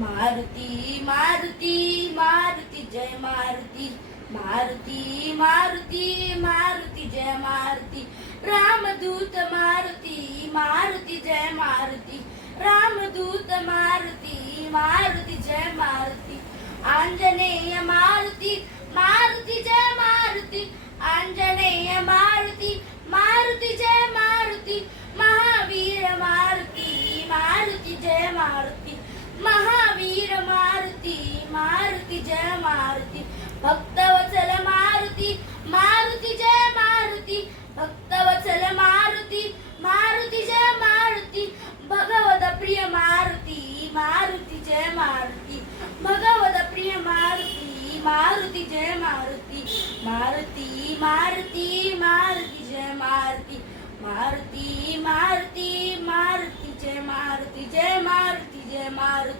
मारुती मारुती मारुती जय मारुती मारुती मारुती मारुती जय मारुती रामदूत मारुती मारुती जय मारुती रामदूत मारुती मारुती जय मारुती आंजनेय मारुती मारुती जय मारुती आंजनेय मारुती मारुती जय मारुती महावीर मारुती मारुती जय मारुती महावीर मारुती मारुती जय मारुती भक्तवत्सल मारुती मारुती जय मारुती भक्तवत्सल मारुती मारुती जय मारुती भगवत प्रिय मारुती मारुती जय मारुती भगवत प्रिय मारुती मारुती जय मारुती मारुती मारुती मारुती जय मारुती मारुती मारुती मारुती जय मारुती जय मारुती जय मारुती